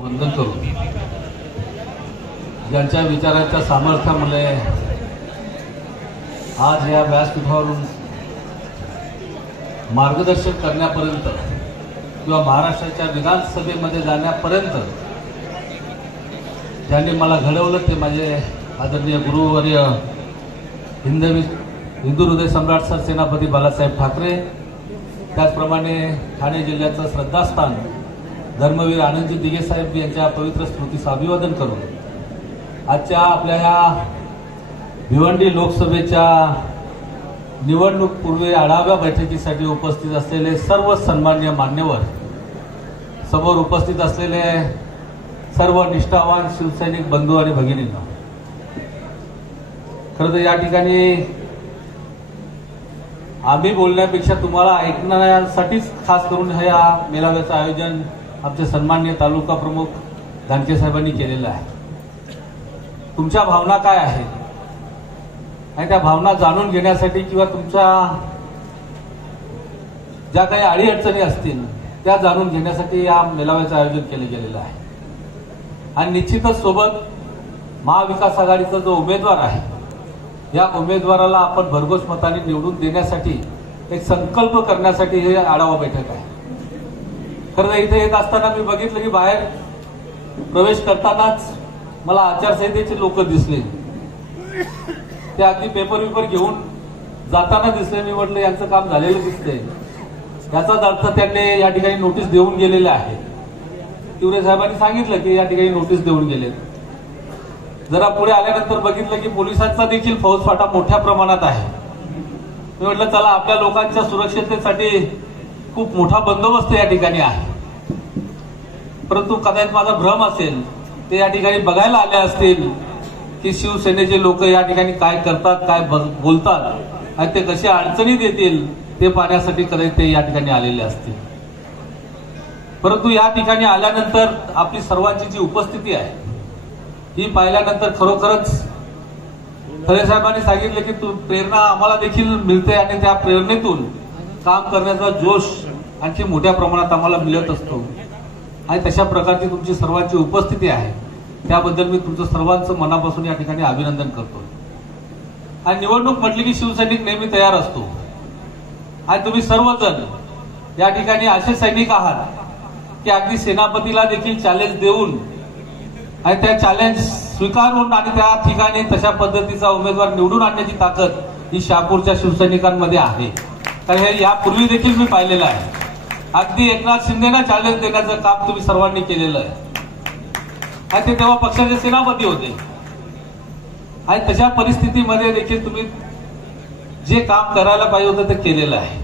वंदन करू ज्यांच्या विचाराच्या सामर्थ्यामुळे आज या व्यासपीठावरून मार्गदर्शन करण्यापर्यंत किंवा महाराष्ट्राच्या विधानसभेमध्ये जाण्यापर्यंत ज्यांनी मला घडवलं ते माझे आदरणीय गुरुवर्य हिंदू हृदय सम्राट सरसेनापती बाळासाहेब ठाकरे, त्याचप्रमाणे ठाणे जिल्ह्याचं श्रद्धास्थान धर्मवीर आनंदजी दिघे साहेब यांच्या पवित्र स्मृतीस अभिवादन करून आजच्या आपल्या ह्या भिवंडी लोकसभेच्या निवडणूक पूर्वी आढावा बैठकीसाठी उपस्थित असलेले सर्व सन्मान्य मान्यवर, समोर उपस्थित असलेले सर्व निष्ठावान शिवसैनिक बंधू आणि भगिनींना, खरं तर या ठिकाणी आम्ही बोलण्यापेक्षा तुम्हाला ऐकण्यासाठीच खास करून हे या मेळाव्याचं आयोजन आमचे सन्माननीय तालुका प्रमुख दानके साहेबांनी केलेलं आहे. तुमच्या भावना काय आहेत आणि त्या भावना जाणून घेण्यासाठी किंवा तुमच्या ज्या काही अडीअडचणी असतील त्या जाणून घेण्यासाठी या मेळाव्याचं आयोजन केलं गेलेलं आहे. आणि निश्चितच सोबत महाविकास आघाडीचा जो उमेदवार आहे या उमेदवाराला आपण भरघोस मताने निवडून देण्यासाठी एक संकल्प करण्यासाठी हे आढावा बैठक आहे. खरं इथे येत असताना मी बघितलं की बाहेर प्रवेश करतानाच मला आचारसंहितेचे लोक दिसले. ते अगदी पेपर घेऊन जाताना दिसले. मी म्हटलं यांचं काम झालेलं दिसतंय, याचाच अर्थ त्यांनी या ठिकाणी नोटीस देऊन गेलेले आहे. तिवरे साहेबांनी सांगितलं की या ठिकाणी नोटीस देऊन गेले. जरा पुढे आल्यानंतर बघितलं की पोलिसांचा देखील फौजफाटा मोठ्या प्रमाणात आहे. मी म्हटलं चला आपल्या लोकांच्या सुरक्षिततेसाठी खूप मोठा बंदोबस्त या ठिकाणी आहे. परंतु कदाचित माझा भ्रम असेल, ते या ठिकाणी बघायला आले असतील की शिवसेनेचे लोक या ठिकाणी काय करतात, काय बोलतात आणि ते कशा अडचणी देतील ते पाहण्यासाठी कदाचित ते या ठिकाणी आलेले असतील. परंतु या ठिकाणी आल्यानंतर आपली सर्वांची जी उपस्थिती आहे ही पाहिल्यानंतर खरोखरच खरे साहेबांनी सांगितलं की प्रेरणा आम्हाला देखील मिळते आणि त्या प्रेरणेतून काम करण्याचा जोश आणखी मोठ्या प्रमाणात आम्हाला मिळत असतो. आणि तशा प्रकारची तुमची सर्वांची उपस्थिती आहे त्याबद्दल मी तुमचं सर्वांचं मनापासून या ठिकाणी अभिनंदन करतो. आणि निवडणूक म्हटली की शिवसैनिक नेहमी तयार असतो. आणि तुम्ही सर्वजण या ठिकाणी असे सैनिक आहात की अगदी सेनापतीला देखील चॅलेंज देऊन आणि त्या चॅलेंज स्वीकारून आणि त्या ठिकाणी तशा पद्धतीचा उमेदवार निवडून आणण्याची ताकद ही शहापूरच्या शिवसैनिकांमध्ये आहे. तर हे यापूर्वी देखील मी पाहिलेलं आहे. अगदी एकनाथ शिंदेना चॅलेंज देण्याचं काम तुम्ही सर्वांनी केलेलं आहे. आणि ते तेव्हा पक्षाचे सेनापती होते. आणि तशा परिस्थितीमध्ये देखील तुम्ही जे काम करायला पाहिजे होतं ते केलेलं आहे.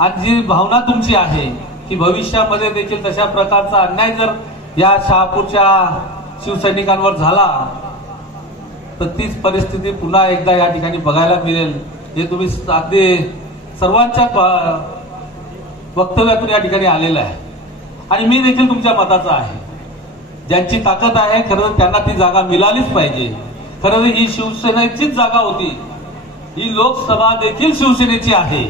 आणि जी भावना तुमची आहे की भविष्यामध्ये देखील तशा प्रकारचा अन्याय जर या शहापूरच्या शिवसैनिकांवर झाला तर तीच परिस्थिती पुन्हा एकदा या ठिकाणी बघायला मिळेल. हे तुम्ही अगदी सर्वांच्या वक्तव्यातून या ठिकाणी आलेलं आहे. आणि मी देखील तुमच्या मताचा आहे. ज्यांची ताकद आहे खरं त्यांना ती जागा मिळालीच पाहिजे. खरं ही शिवसेनेचीच जागा होती. ही लोकसभा देखील शिवसेनेची आहे.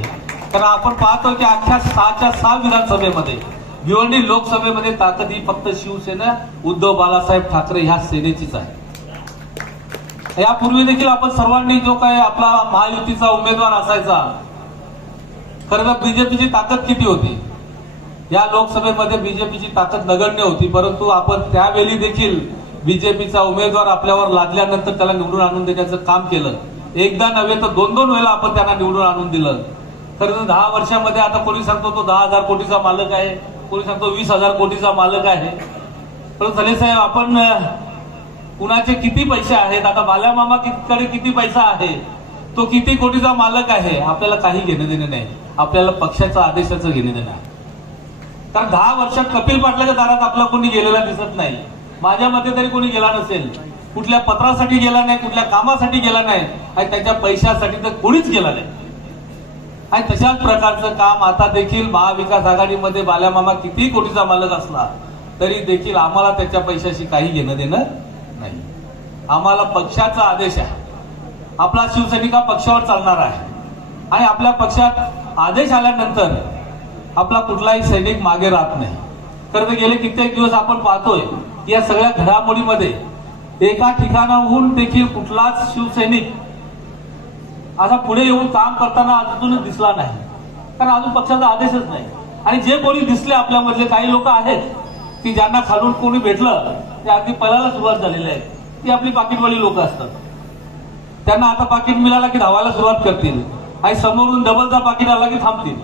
कारण आपण पाहतो की अख्ख्या 6च्या 6 विधानसभेमध्ये भिवंडी लोकसभेमध्ये ताकद ही फक्त शिवसेना उद्धव बाळासाहेब ठाकरे ह्या सेनेचीच आहे. यापूर्वी देखील आपण सर्वांनी जो काही आपला महायुतीचा उमेदवार असायचा, खरं तर बीजेपीची ताकद किती होती या लोकसभेमध्ये बीजेपीची ताकद नगण्य होती. परंतु आपण त्यावेळी देखील बीजेपीचा उमेदवार आपल्यावर लादल्यानंतर त्याला निवडून आणून देण्याचं काम केलं. एकदा नव्हे तर 2-2 वेळा आपण त्यांना निवडून आणून दिलं. खरं तर 10 वर्षामध्ये आता कोणी सांगतो तो 10,000 कोटीचा मालक आहे, कोणी सांगतो 20,000 कोटीचा मालक आहे. पण सले साहेब आपण कुणाचे किती पैसे आहेत, आता बाल्या मामाकडे किती पैसा आहे, तो किती कोटीचा मालक आहे, आपल्याला काही घेणं देणं नाही. आपल्याला पक्षाच्या आदेशाचं घेणं देणं आहे. कारण 10 वर्षात कपिल पाटलाच्या दारात आपला कोणी गेलेला दिसत नाही. माझ्या मते तरी कोणी गेला नसेल. कुठल्या पत्रासाठी गेला नाही, कुठल्या कामासाठी गेला नाही आणि त्याच्या पैशासाठी तर कोणीच गेला नाही. आणि तशाच प्रकारचं काम आता देखील महाविकास आघाडीमध्ये बाल्यामामा किती कोटीचा मालक असला तरी देखील आम्हाला त्याच्या पैशाशी काही घेणं देणं नाही. आम्हाला पक्षाचा आदेश आहे. आपला शिवसैनिक हा पक्षावर चालणार आहे आणि आपल्या पक्षात आदेश आल्यानंतर आपला कुठलाही सैनिक मागे राहत नाही. तर गेले कित्येक दिवस आपण पाहतोय की या सगळ्या घडामोडीमध्ये एका ठिकाणाहून देखील कुठलाच शिवसैनिक असा पुढे येऊन काम करताना अजून दिसला नाही, कारण अजून पक्षाचा आदेशच नाही. आणि जे कोणी दिसले आपल्यामधले काही लोक आहेत की ज्यांना खालून कोणी भेटलं ते अगदी पळायला सुरुवात झालेली आहे. ती आपली पाकिटवाली लोक असतात. त्यांना आता पाकिट मिळाला की धावायला सुरुवात करतील आणि समोरून डबलचा पाकिट आला की थांबतील.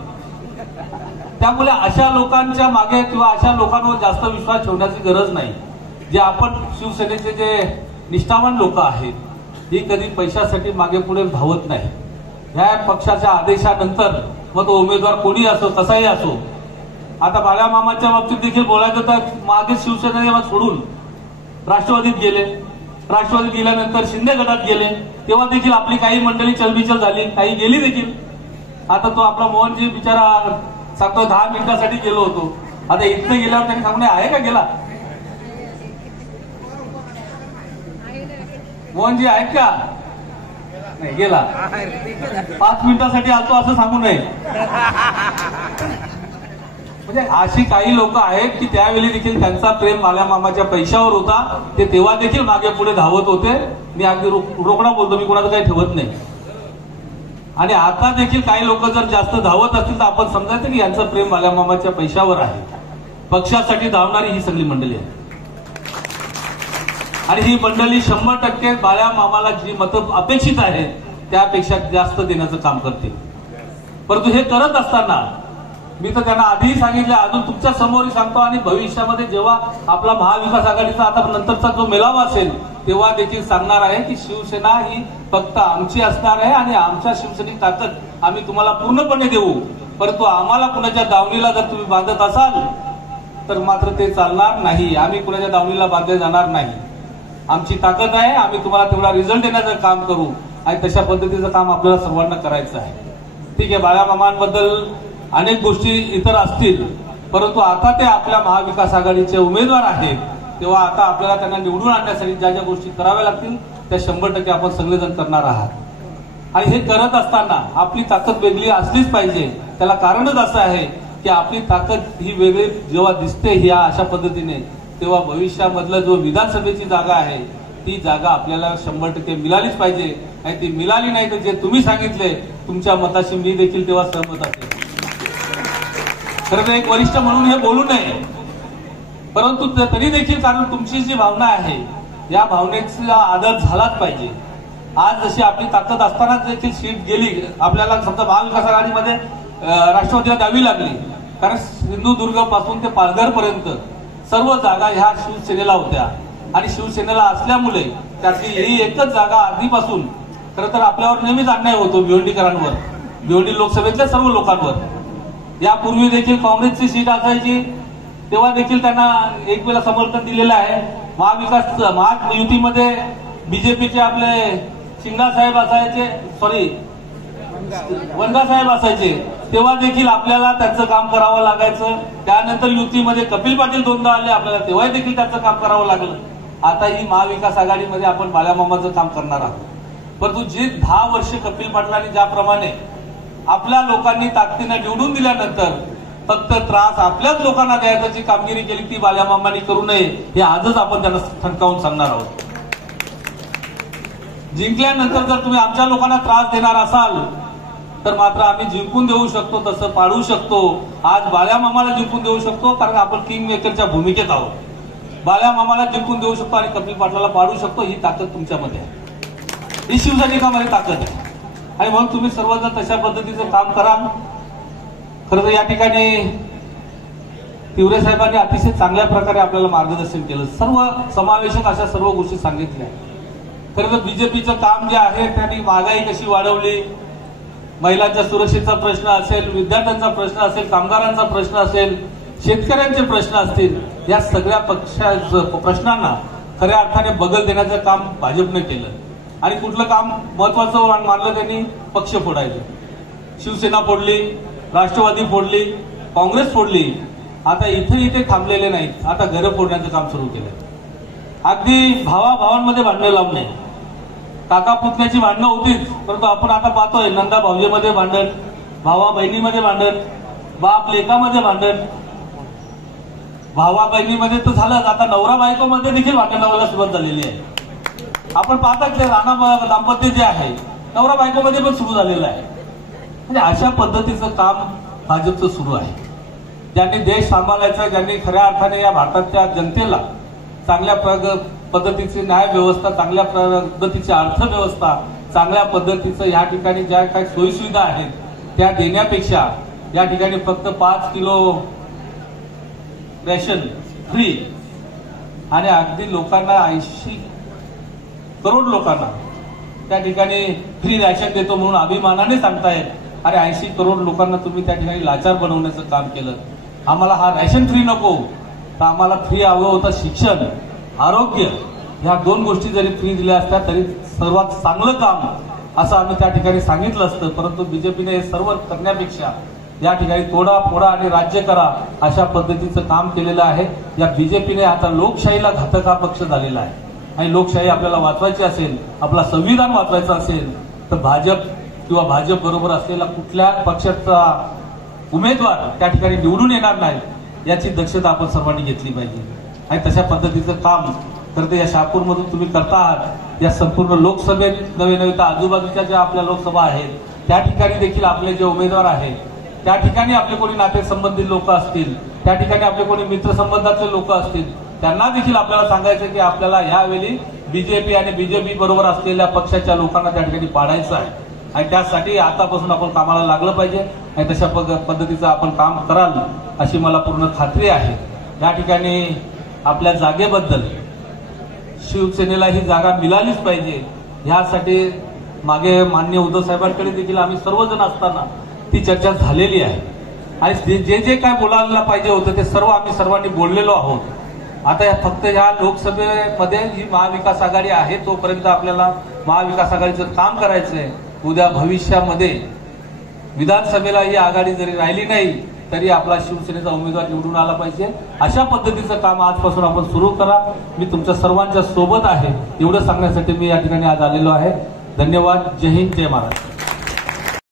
त्यामुळे अशा लोकांच्या मागे किंवा अशा लोकांवर जास्त विश्वास ठेवण्याची गरज नाही. जे आपण शिवसेनेचे जे निष्ठावान लोक आहेत ही कधी पैशासाठी मागे पुढे धावत नाही. ह्या पक्षाच्या आदेशानंतर मग तो उमेदवार कोणी असो कसाही असो. आता बाळामामाच्या बाबतीत देखील बोलायचं तर मागे शिवसेनेला सोडून राष्ट्रवादीत गेले. राष्ट्रवादीत गेल्यानंतर शिंदे गटात गेले. तेव्हा देखील आपली काही मंडळी चलबिचल झाली, काही गेली देखील. आता तो आपला मोहनजी बिचारा सांगतो 10 मिनिटासाठी गेलो होतो. आता इथं गेल्यावर त्यांनी सांगणे आहे का गेला? मोहनजी आहेत का? नाही गेला. 5 मिनिटासाठी आलतो असं सांगू नये. म्हणजे अशी काही लोक आहेत की त्यावेळी देखील त्यांचा प्रेम बाळामामाच्या पैशावर होता. ते तेव्हा देखील मागे पुढे धावत होते. मी अगदी रोकडा बोलतो, मी कोणाचं काही ठेवत नाही. आणि आता देखील काही लोक जर जास्त धावत असतील तर आपण समजायचं की यांचं प्रेम बाळामामाच्या पैशावर आहे. पक्षासाठी धावणारी ही सगळी मंडळी आहे. आणि ही मंडळी 100% बाळामामाला जी मतं अपेक्षित आहे त्यापेक्षा जास्त देण्याचं काम करते. परंतु हे करत असताना मी तर त्यांना आधीही सांगितलं, अजून तुमच्या समोरही सांगतो, आणि भविष्यामध्ये जेव्हा आपला महाविकास आघाडीचा आता नंतरचा जो मेळावा असेल तेव्हा देखील सांगणार आहे की शिवसेना ही फक्त आमची असणार आहे आणि आमच्या शिवसैनिक ताकद आम्ही तुम्हाला पूर्णपणे देऊ. परंतु आम्हाला कुणाच्या दावणीला जर तुम्ही बांधत असाल तर मात्र ते चालणार नाही. आम्ही कुणाच्या दावणीला बांधले जाणार नाही. आमची ताकद आहे, आम्ही तुम्हाला तेवढा रिझल्ट देण्याचं काम करू आणि तशा पद्धतीचं काम आपल्याला सर्वांना करायचं आहे. ठीक आहे, बाळामामांबद्दल अनेक गोष्टी इतर असतील, परंतु आता ते आपल्या महाविकास आघाडीचे उमेदवार आहेत. तेव्हा आता आपल्याला त्यांना निवडून आणण्यासाठी ज्या ज्या गोष्टी कराव्या लागतील त्या 100% आपण सगळेजण करणार आहात. आणि हे करत असताना आपली ताकद वेगळी असलीच पाहिजे. त्याला कारणच असं आहे की आपली ताकद ही वेगळी जेव्हा दिसते ह्या अशा पद्धतीने, तेव्हा भविष्यामधलं जो विधानसभेची जागा आहे ती जागा आपल्याला 100% मिळालीच पाहिजे. आणि ती मिळाली नाही तर जे तुम्ही सांगितले तुमच्या मताशी मी देखील तेव्हा सहमत असेल. खरं तर एक वरिष्ठ म्हणून हे बोलू नये, परंतु तरी देखील कारण तुमची जी भावना आहे या भावनेचा आदर झालाच पाहिजे. आज जशी आपली ताकद असतानाच देखील सीट गेली, आपल्याला समजा महाविकास आघाडीमध्ये राष्ट्रवादीला द्यावी लागली, कारण सिंधुदुर्ग पासून ते पालघर पर्यंत सर्व जागा ह्या शिवसेनेला होत्या. आणि शिवसेनेला असल्यामुळे त्यातली ही एकच जागा आधीपासून खरं तर आपल्यावर नेहमीच अन्याय होतो भिवंडीकरांवर, भिवंडी लोकसभेतल्या सर्व लोकांवर. यापूर्वी देखील काँग्रेसची सीट असायची तेव्हा देखील त्यांना एक वेळा समर्थन दिलेलं आहे. महायुतीमध्ये बीजेपीचे आपले शिंगासाहेब असायचे, वनगासाहेब असायचे, तेव्हा देखील आपल्याला त्यांचं काम करावं लागायचं. त्यानंतर युतीमध्ये कपिल पाटील 2दा आले, आपल्याला तेव्हा देखील त्यांचं काम करावं लागलं. आता ही महाविकास आघाडीमध्ये आपण बाळामामाचं काम करणार आहोत. परंतु जी 10 वर्ष कपिल पाटलांनी ज्याप्रमाणे आपल्या लोकांनी ताकदीनं निवडून दिल्यानंतर फक्त त्रास आपल्याच लोकांना द्यायची कामगिरी केली ती बाळामामांनी करू नये हे आजच आपण त्यांना ठणकावून सांगणार आहोत. जिंकल्यानंतर जर तुम्ही आमच्या लोकांना त्रास देणार असाल तर मात्र आम्ही जिंकून देऊ शकतो, तसं पाडू शकतो. आज बाळामामाला जिंकून देऊ शकतो कारण आपण किंग मेकरच्या भूमिकेत आहोत. बाळामामाला जिंकून देऊ शकतो आणि कपिल पाटलाला पाडू शकतो. ही ताकद तुमच्यामध्ये आहे, ही शिवसैनिकांमध्ये ताकद आहे. आणि म्हणून तुम्ही सर्वजण तशा पद्धतीचं काम कराल. खरं तर या ठिकाणी तिवरे साहेबांनी अतिशय चांगल्या प्रकारे आपल्याला मार्गदर्शन केलं. सर्व समावेशक अशा सर्व गोष्टी सांगितल्या. खरं तर बीजेपीचं काम जे आहे त्यांनी महागाई कशी वाढवली, महिलांच्या सुरक्षेचा प्रश्न असेल, विद्यार्थ्यांचा प्रश्न असेल, कामगारांचा प्रश्न असेल, शेतकऱ्यांचे प्रश्न असतील, या सगळ्या प्रश्नांना खऱ्या अर्थाने बगल देण्याचं काम भाजपने केलं. आणि कुठलं काम महत्वाचं मानलं त्यांनी? पक्ष फोडायचं. शिवसेना फोडली, राष्ट्रवादी फोडली, काँग्रेस फोडली. आता इथे थांबलेले नाहीत, आता घरं फोडण्याचं काम सुरू केलं. अगदी भावाभावांमध्ये भांडणं लावू नये. काका पुतण्याची भांडणं होतीच, परंतु आपण आता पाहतोय नंदा भाऊजेमध्ये भांडण, भावा बहिणीमध्ये भांडण, बाप लेकामध्ये भांडण. भावा बहिणीमध्ये तर झालंच, आता नवरा बायकोमध्ये देखील वाटण व्हायला सुरुवात झालेली आहे. आपण पाहता की राणा दाम्पत्य जे आहे नवरा बायकोमध्ये पण सुरू झालेलं आहे. म्हणजे अशा पद्धतीचं काम भाजपचं सुरू आहे. ज्यांनी देश सांभाळायचा, ज्यांनी खऱ्या अर्थाने या भारताच्या जनतेला चांगल्या पद्धतीची न्याय व्यवस्था, चांगल्या पद्धतीची अर्थव्यवस्था, चांगल्या पद्धतीचं या ठिकाणी ज्या काही सोयीसुविधा आहेत त्या देण्यापेक्षा या ठिकाणी फक्त 5 किलो रेशन फ्री आणि अगदी लोकांना 80 करोड लोकांना त्या ठिकाणी फ्री रॅशन देतो म्हणून अभिमानाने सांगतायत. अरे 80 करोड लोकांना तुम्ही त्या ठिकाणी लाचार बनवण्याचं काम केलं. आम्हाला हा रॅशन फ्री नको, तर आम्हाला फ्री हवं होतं शिक्षण, आरोग्य. ह्या 2 गोष्टी जरी फ्री दिल्या असत्या तरी सर्वात चांगलं काम असं आम्ही त्या ठिकाणी सांगितलं असतं. परंतु बीजेपीने हे सर्व करण्यापेक्षा या ठिकाणी तोडा फोडा आणि राज्य करा अशा पद्धतीचं काम केलेलं आहे. या बीजेपीने आता लोकशाहीला घातक हा पक्ष झालेला आहे. आणि लोकशाही आपल्याला वाचवायची असेल, आपला संविधान वाचवायचं असेल तर भाजप किंवा भाजप बरोबर असलेला कुठल्या पक्षाचा उमेदवार त्या ठिकाणी निवडून येणार नाही याची दक्षता आपण सर्वांनी घेतली पाहिजे. आणि तशा पद्धतीचं काम करते या शहापूरमधून तुम्ही करता आहात. या संपूर्ण लोकसभेत नवे तर आजूबाजूच्या ज्या आपल्या लोकसभा आहेत त्या ठिकाणी देखील आपले जे उमेदवार आहेत त्या ठिकाणी आपले कोणी नातेसंबंधित लोक असतील, त्या ठिकाणी आपले कोणी मित्रसंबंधाचे लोक असतील, त्यांना देखील आपल्याला सांगायचं की आपल्याला यावेळी बीजेपी आणि बीजेपी बरोबर असलेल्या पक्षाच्या लोकांना त्या ठिकाणी पाडायचं आहे. आणि त्यासाठी आतापासून आपण कामाला लागलं पाहिजे आणि तशा पद्धतीचं आपण काम कराल अशी मला पूर्ण खात्री आहे. या ठिकाणी आपल्या जागेबद्दल शिवसेनेला ही जागा मिळालीच पाहिजे ह्यासाठी मागे माननीय उद्धव साहेबांकडे देखील आम्ही सर्वजण असताना ती चर्चा झालेली आहे. आणि जे जे काय बोलायला पाहिजे होतं ते सर्व आम्ही सर्वांनी बोललेलो आहोत. आता फक्त या लोकसभेमध्ये ही महाविकास आघाडी आहे तोपर्यंत आपल्याला महाविकास आघाडीचं काम करायचं आहे. उद्या भविष्यामध्ये विधानसभेला ही आघाडी जरी राहिली नाही तरी आपला शिवसेनेचा उमेदवार निवडून आला पाहिजे. अशा पद्धतीचं काम आजपासून आपण सुरू करा. मी तुमच्या सर्वांच्या सोबत आहे एवढं सांगण्यासाठी मी या ठिकाणी आज आलेलो आहे. धन्यवाद. जय हिंद, जय महाराष्ट्र.